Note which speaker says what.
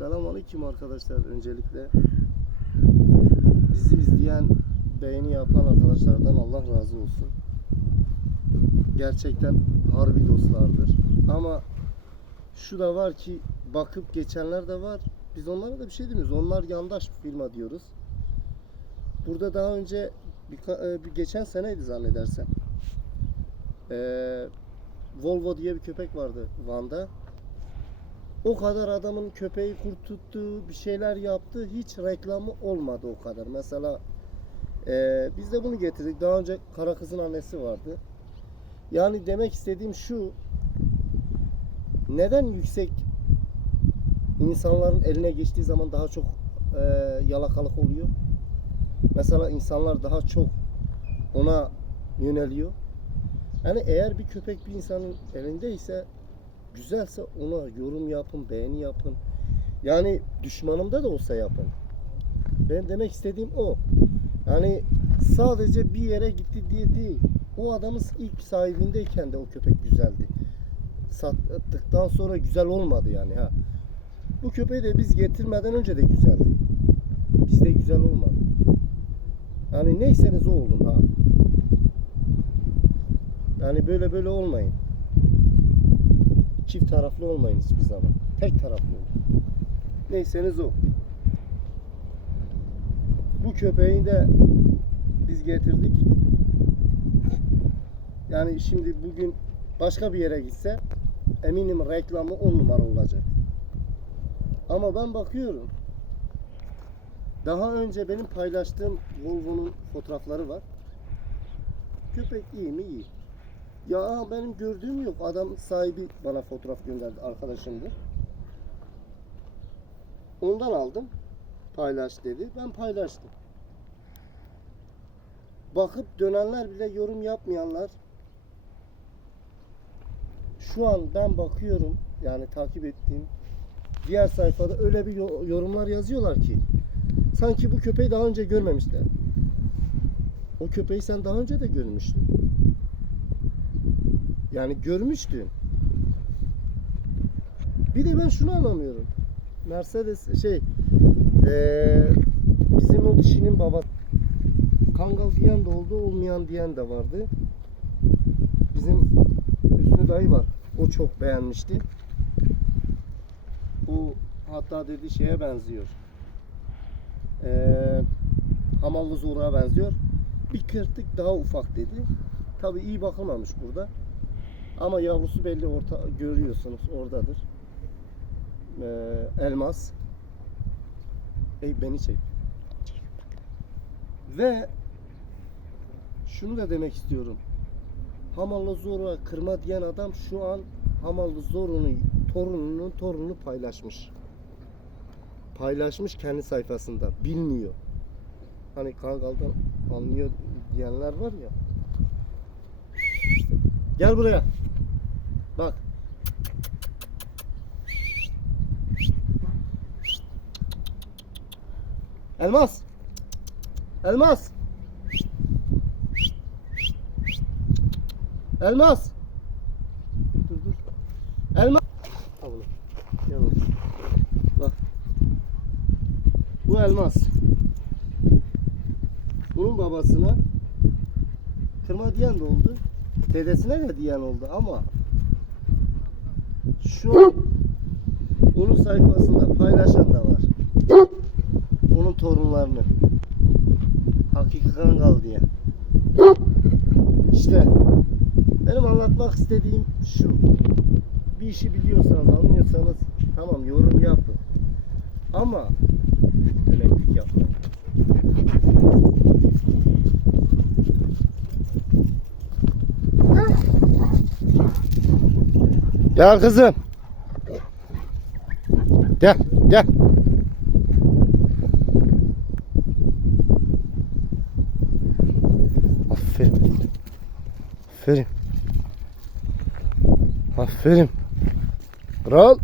Speaker 1: Selamünaleyküm arkadaşlar öncelikle. Bizi izleyen, beğeni yapan arkadaşlardan Allah razı olsun. Gerçekten harbi dostlardır. Ama şu da var ki bakıp geçenler de var. Biz onlara da bir şey demiyoruz. Onlar yandaş bir firma diyoruz. Burada daha önce bir, bir geçen seneydi zannedersem. Ee, Volvo diye bir köpek vardı Van'da. O kadar adamın köpeği kurt tuttu, bir şeyler yaptı. Hiç reklamı olmadı o kadar. Mesela eee, biz de bunu getirdik. Daha önce kara kızın annesi vardı. Yani demek istediğim şu. Neden yüksek insanların eline geçtiği zaman daha çok eee, yalakalık oluyor? Mesela insanlar daha çok ona yöneliyor. Yani eğer bir köpek bir insanın elindeyse güzelse ona yorum yapın, beğeni yapın. Yani düşmanımda da olsa yapın. Ben demek istediğim o. Yani sadece bir yere gitti diye değil. O adamın ilk sahibindeyken de o köpek güzeldi. Sattıktan sonra güzel olmadı yani ha. Bu köpeği de biz getirmeden önce de güzeldi. Bizde güzel olmadı. Yani neyseniz o olun ha. Yani böyle böyle olmayın çift taraflı olmayın hiçbir zaman. Tek taraflı olun. Neyseniz o. Bu köpeği de biz getirdik. Yani şimdi bugün başka bir yere gitse eminim reklamı on numara olacak. Ama ben bakıyorum. Daha önce benim paylaştığım Volvo'nun fotoğrafları var. Köpek iyi mi? İyi. Ya benim gördüğüm yok. Adam sahibi bana fotoğraf gönderdi. Arkadaşımdır. Ondan aldım. Paylaş dedi. Ben paylaştım. Bakıp dönenler bile yorum yapmayanlar şu an ben bakıyorum yani takip ettiğim diğer sayfada öyle bir yo- yorumlar yazıyorlar ki sanki bu köpeği daha önce görmemişler. O köpeği sen daha önce de görmüştün. Yani görmüştün. Bir de ben şunu anlamıyorum. Mercedes şey eee, bizim o dişinin baba Kangal diyen de oldu, olmayan diyen de vardı. Bizim Hüsnü dayı var. O çok beğenmişti. Bu hatta dedi şeye benziyor. Eee Hamallı Zor'a benziyor. Bir kırtık daha ufak dedi. Tabi iyi bakılmamış burada. Ama yavrusu belli orta görüyorsunuz oradadır. Ee, elmas. Ey beni çek. Ve şunu da demek istiyorum. Hamallı Zor'a kırma diyen adam şu an Hamallı Zor'un torununun torununu paylaşmış. Paylaşmış kendi sayfasında. Bilmiyor. Hani Kangal'dan anlıyor diyenler var ya. Gel buraya. Bak. Elmas. Elmas. Elmas. Dur dur. Elmas. Al. Gel. Bak. Bu elmas. Bunun babasına kırma diyen de oldu. Dedesine de diyen oldu ama şu onun sayfasında paylaşan da var. Onun torunlarını. Hakiki Kangal diye. İşte benim anlatmak istediğim şu. Bir işi biliyorsanız, anlıyorsanız tamam yorum yapın. Ama örneklik yapmayın. Gel kızım. Gel, gel. Aferin. Aferin. Aferin. Kral.